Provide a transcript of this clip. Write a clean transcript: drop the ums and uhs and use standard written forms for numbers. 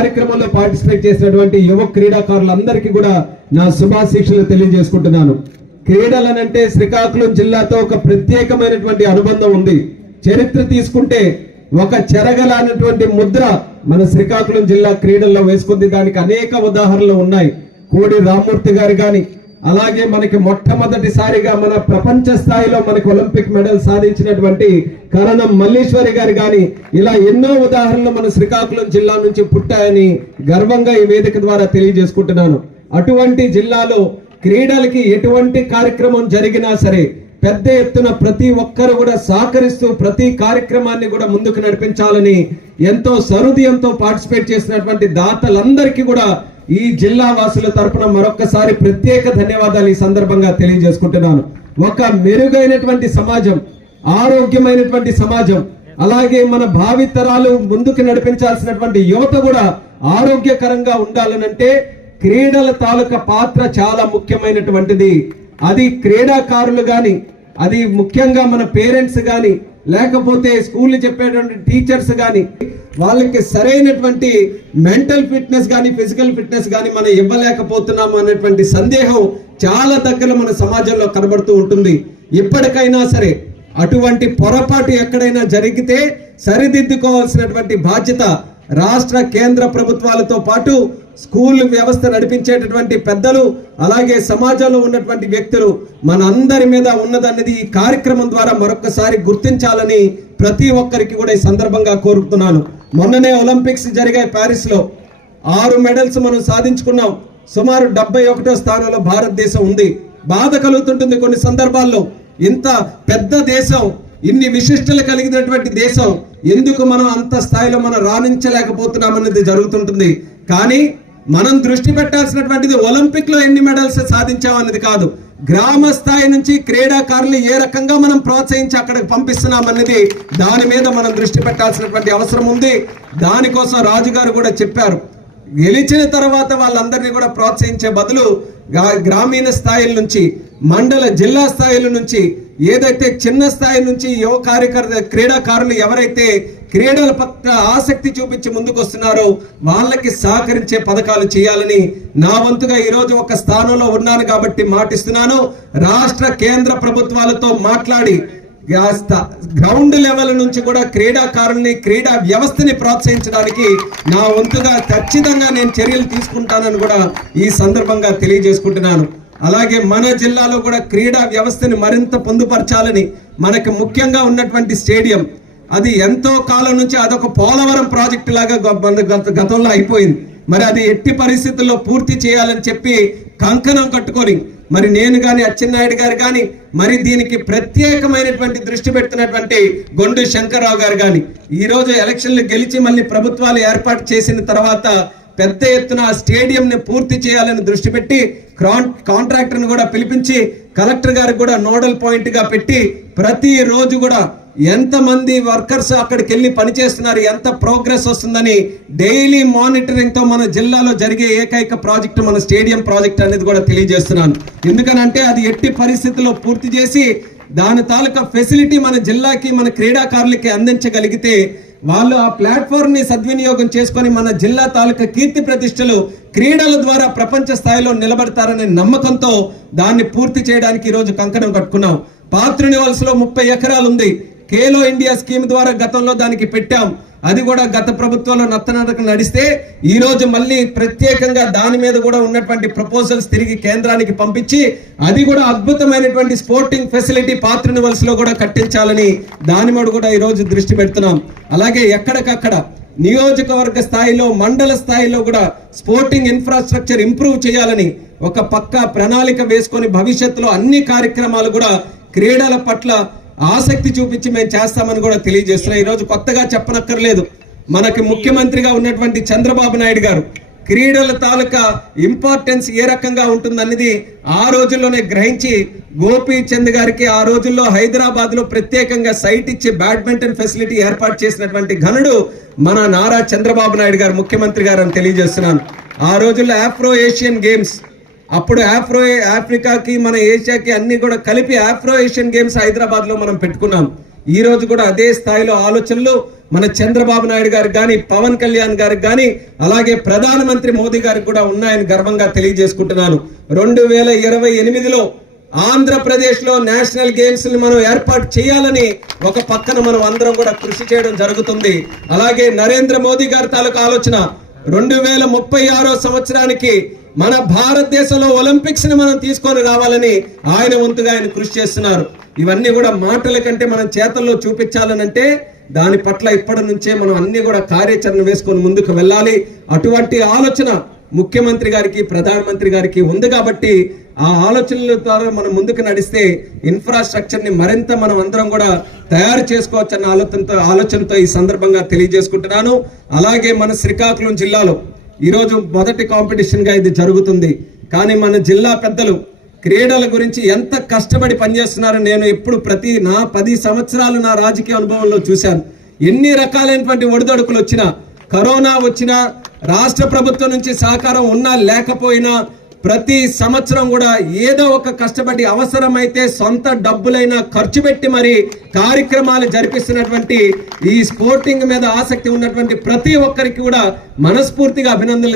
కార్యక్రమంలో పార్టిసిపేట్ చేసినటువంటి యువ క్రీడాకారులందరికీ కూడా నా శుభాశీస్సులు తెలియజేసుకుంటున్నాను. క్రీడలనంటే శ్రీకాకుళం జిల్లాతో ఒక ప్రత్యేకమైనటువంటి అనుబంధం ఉంది. చరిత్ర తీసుకుంటే ఒక చెరగలైనటువంటి ముద్ర మన శ్రీకాకుళం జిల్లా క్రీడల్లో వేసుకుంది. దానికి అనేక ఉదాహరణలు ఉన్నాయి. కోడి రామ్మూర్తి గారు కానీ, అలాగే మనకి మొట్టమొదటిసారిగా మన ప్రపంచ స్థాయిలో మనకి ఒలింపిక్ మెడల్ సాధించినటువంటి కరణం మల్లీశ్వరి గారు కానీ, ఇలా ఎన్నో ఉదాహరణలు మన శ్రీకాకుళం జిల్లా నుంచి పుట్టాయని గర్వంగా ఈ వేదిక ద్వారా తెలియజేసుకుంటున్నాను. అటువంటి జిల్లాలో క్రీడలకి ఎటువంటి కార్యక్రమం జరిగినా సరే పెద్ద ఎత్తున ప్రతి ఒక్కరు కూడా సహకరిస్తూ ప్రతి కార్యక్రమాన్ని కూడా ముందుకు నడిపించాలని ఎంతో సహృదయంతో పార్టిసిపేట్ చేసినటువంటి దాతలందరికీ కూడా ఈ జిల్లా వాసుల తరపున మరొక్కసారి ప్రత్యేక ధన్యవాదాలు ఈ సందర్భంగా తెలియజేసుకుంటున్నాను. ఒక మెరుగైనటువంటి సమాజం, ఆరోగ్యమైనటువంటి సమాజం, అలాగే మన భావితరాలు ముందుకు నడిపించాల్సినటువంటి యువత కూడా ఆరోగ్యకరంగా ఉండాలనంటే క్రీడల తాలూకా పాత్ర చాలా ముఖ్యమైనటువంటిది. అది క్రీడాకారులు గాని, అది ముఖ్యంగా మన పేరెంట్స్ గాని, లేకపోతే స్కూల్ చెప్పేటువంటి టీచర్స్ గాని, వాళ్ళకి సరైనటువంటి మెంటల్ ఫిట్నెస్ గాని ఫిజికల్ ఫిట్నెస్ గాని మనం ఇవ్వలేకపోతున్నాము అనేటువంటి సందేహం చాలా దగ్గర మన సమాజంలో కనబడుతూ ఉంటుంది. ఇప్పటికైనా సరే అటువంటి పొరపాటు ఎక్కడైనా జరిగితే సరిదిద్దుకోవాల్సినటువంటి బాధ్యత రాష్ట్ర కేంద్ర ప్రభుత్వాలతో పాటు స్కూల్ వ్యవస్థ నడిపించేటటువంటి పెద్దలు, అలాగే సమాజంలో ఉన్నటువంటి వ్యక్తులు మన అందరి మీద ఉన్నదన్నది ఈ కార్యక్రమం ద్వారా మరొకసారి గుర్తించాలని ప్రతి ఒక్కరికి కూడా ఈ సందర్భంగా కోరుతున్నాను. మొన్ననే ఒలింపిక్స్ జరిగాయి ప్యారిస్ లో. 6 మెడల్స్ మనం సాధించుకున్నాం. సుమారు 71వ స్థానంలో భారతదేశం ఉంది. బాధ కలుగుతుంటుంది కొన్ని సందర్భాల్లో. ఇంత పెద్ద దేశం, ఇన్ని విశిష్టలు కలిగినటువంటి దేశం, ఎందుకు మనం అంత స్థాయిలో మనం రాణించలేకపోతున్నాం అనేది జరుగుతుంటుంది. కానీ మనం దృష్టి పెట్టాల్సినటువంటిది ఒలింపిక్ లో ఎన్ని మెడల్స్ సాధించామన్నది కాదు, గ్రామ స్థాయి నుంచి క్రీడాకారులు ఏ రకంగా మనం ప్రోత్సహించి అక్కడికి పంపిస్తున్నాం అనేది దాని మీద మనం దృష్టి పెట్టాల్సినటువంటి అవసరం ఉంది. దానికోసం రాజుగారు కూడా చెప్పారు, గెలిచిన తర్వాత వాళ్ళందరినీ కూడా ప్రోత్సహించే బదులు గ్రామీణ స్థాయిల నుంచి, మండల జిల్లా స్థాయిల నుంచి, ఏదైతే చిన్న స్థాయి నుంచి యువ క్రీడాకారులు ఎవరైతే క్రీడల పట్ల ఆసక్తి చూపించి ముందుకు వస్తున్నారో వాళ్ళకి సహకరించే పథకాలు చేయాలని నా వంతుగా ఈరోజు ఒక స్థానంలో ఉన్నాను కాబట్టి మాటిస్తున్నాను. రాష్ట్ర కేంద్ర ప్రభుత్వాలతో మాట్లాడి గ్రౌండ్ లెవెల్ నుంచి కూడా క్రీడాకారుల్ని, క్రీడా వ్యవస్థని ప్రోత్సహించడానికి నా వంతుగా ఖచ్చితంగా నేను చర్యలు తీసుకుంటానని కూడా ఈ సందర్భంగా తెలియజేసుకుంటున్నాను. అలాగే మన జిల్లాలో కూడా క్రీడా వ్యవస్థని మరింత పొందుపరచాలని, మనకు ముఖ్యంగా ఉన్నటువంటి స్టేడియం అది ఎంతో కాలం నుంచి అదొక పోలవరం ప్రాజెక్టు లాగా గతంలో అయిపోయింది. మరి అది ఎట్టి పరిస్థితుల్లో పూర్తి చేయాలని చెప్పి కంకణం కట్టుకొని మరి నేను కానీ అచ్చెన్నాయుడు గారు కానీ మరి దీనికి ప్రత్యేకమైనటువంటి దృష్టి పెడుతున్నటువంటి గొండు శంకర్రావు గారు కానీ ఈరోజు ఎలక్షన్లు గెలిచి మళ్ళీ ప్రభుత్వాలు ఏర్పాటు చేసిన తర్వాత పెద్ద ఎత్తున స్టేడియం ని పూర్తి చేయాలని దృష్టి పెట్టి కాంట్రాక్టర్ ను కూడా పిలిపించి కలెక్టర్ గారికి కూడా నోడల్ పాయింట్ గా పెట్టి ప్రతి రోజు కూడా ఎంత మంది వర్కర్స్ అక్కడికి వెళ్ళి పనిచేస్తున్నారు, ఎంత ప్రోగ్రెస్ వస్తుందని డైలీ మానిటరింగ్ తో మన జిల్లాలో జరిగే ఏకైక ప్రాజెక్టు మన స్టేడియం ప్రాజెక్ట్ అనేది కూడా తెలియజేస్తున్నాను. ఎందుకనంటే అది ఎట్టి పరిస్థితుల్లో పూర్తి చేసి దాని తాలూకా ఫెసిలిటీ మన జిల్లాకి, మన క్రీడాకారులకి అందించగలిగితే వాళ్ళు ఆ ప్లాట్ఫామ్ ని సద్వినియోగం చేసుకొని మన జిల్లా తాలూకా కీర్తి ప్రతిష్టలు క్రీడల ద్వారా ప్రపంచ స్థాయిలో నిలబడతారనే నమ్మకంతో దాన్ని పూర్తి చేయడానికి ఈ రోజు కంకణం కట్టుకున్నాం. పాత్రుని వలసలో 30 ఎకరాలు ఉంది. ఖేలో ఇండియా స్కీమ్ ద్వారా గతంలో దానికి పెట్టాం. అది కూడా గత ప్రభుత్వంలో నత్తనడక నడిస్తే ఈ రోజు మళ్ళీ ప్రత్యేకంగా దాని మీద కూడా ఉన్నటువంటి ప్రపోజల్స్ తిరిగి కేంద్రానికి పంపించి అది కూడా అద్భుతమైనటువంటి స్పోర్టింగ్ ఫెసిలిటీ పాత్రుని వలసలో కూడా కట్టించాలని దాని మీద కూడా ఈ రోజు దృష్టి పెడుతున్నాం. అలాగే ఎక్కడికక్కడ నియోజకవర్గ స్థాయిలో, మండల స్థాయిలో కూడా స్పోర్టింగ్ ఇన్ఫ్రాస్ట్రక్చర్ ఇంప్రూవ్ చేయాలని ఒక పక్కా ప్రణాళిక వేసుకొని భవిష్యత్తులో అన్ని కార్యక్రమాలు కూడా క్రీడల పట్ల ఆసక్తి చూపించి మేము చేస్తామని కూడా తెలియజేస్తున్నాం. ఈరోజు కొత్తగా చెప్పనక్కర్లేదు, మనకి ముఖ్యమంత్రిగా ఉన్నటువంటి చంద్రబాబు నాయుడు గారు క్రీడల తాలూకా ఇంపార్టెన్స్ ఏ రకంగా ఉంటుందన్నది ఆ రోజుల్లోనే గ్రహించి గోపీచంద్ గారికి ఆ రోజుల్లో హైదరాబాద్ లో ప్రత్యేకంగా సైట్ ఇచ్చి బ్యాడ్మింటన్ ఫెసిలిటీ ఏర్పాటు చేసినటువంటి ఘనుడు మన నారా చంద్రబాబు నాయుడు గారు, ముఖ్యమంత్రి గారు అని తెలియజేస్తున్నాను. ఆ రోజుల్లో ఆఫ్రో ఏషియన్ గేమ్స్, అప్పుడు ఆఫ్రికాకి మన ఏషియాకి అన్ని కూడా కలిపి ఆఫ్రో ఏషియన్ గేమ్స్ హైదరాబాద్ లో మనం పెట్టుకున్నాం. ఈ రోజు కూడా అదే స్థాయిలో ఆలోచనలు మన చంద్రబాబు నాయుడు గారికి కానీ, పవన్ కళ్యాణ్ గారికి కానీ, అలాగే ప్రధానమంత్రి మోదీ గారికి కూడా ఉన్నాయని గర్వంగా తెలియజేసుకుంటున్నాను. 2028లో ఆంధ్రప్రదేశ్ లో నేషనల్ గేమ్స్ ని మనం ఏర్పాటు చేయాలని ఒక పక్కన మనం అందరం కూడా కృషి చేయడం జరుగుతుంది. అలాగే నరేంద్ర మోదీ గారి తాలూకు ఆలోచన 2036 సంవత్సరానికి మన భారతదేశంలో ఒలింపిక్స్ ని మనం తీసుకొని రావాలని ఆయన వంతుగా ఆయన కృషి చేస్తున్నారు. ఇవన్నీ కూడా మాటల కంటే మనం చేతల్లో చూపించాలనంటే దాని పట్ల ఇప్పటి నుంచే మనం అన్ని కూడా కార్యాచరణ వేసుకొని ముందుకు వెళ్ళాలి. అటువంటి ఆలోచన ముఖ్యమంత్రి గారికి, ప్రధానమంత్రి గారికి ఉంది కాబట్టి ఆ ఆలోచనల ద్వారా మనం ముందుకు నడిస్తే ఇన్ఫ్రాస్ట్రక్చర్ ని మరింత మనం అందరం కూడా తయారు చేసుకోవచ్చు అన్న ఆలోచనతో ఈ సందర్భంగా తెలియజేసుకుంటున్నాను. అలాగే మన శ్రీకాకుళం జిల్లాలో ఈరోజు మొదటి కాంపిటీషన్ గా ఇది జరుగుతుంది. కానీ మన జిల్లా పెద్దలు క్రీడల గురించి ఎంత కష్టపడి పనిచేస్తున్నారో నేను ఎప్పుడు నా 10 సంవత్సరాలు నా రాజకీయ అనుభవంలో చూశాను. ఎన్ని రకాలైనటువంటి ఒడిదొడుకులు వచ్చినా, కరోనా వచ్చినా, రాష్ట్ర ప్రభుత్వం నుంచి సహకారం ఉన్నా లేకపోయినా ప్రతి సంవత్సరం కూడా ఏదో ఒక కష్టపడి అవసరమైతే సొంత డబ్బులైనా ఖర్చు పెట్టి మరి కార్యక్రమాలు జరిపిస్తున్నటువంటి ఈ స్పోర్టింగ్ మీద ఆసక్తి ఉన్నటువంటి ప్రతి ఒక్కరికి కూడా మనస్ఫూర్తిగా అభినందనలు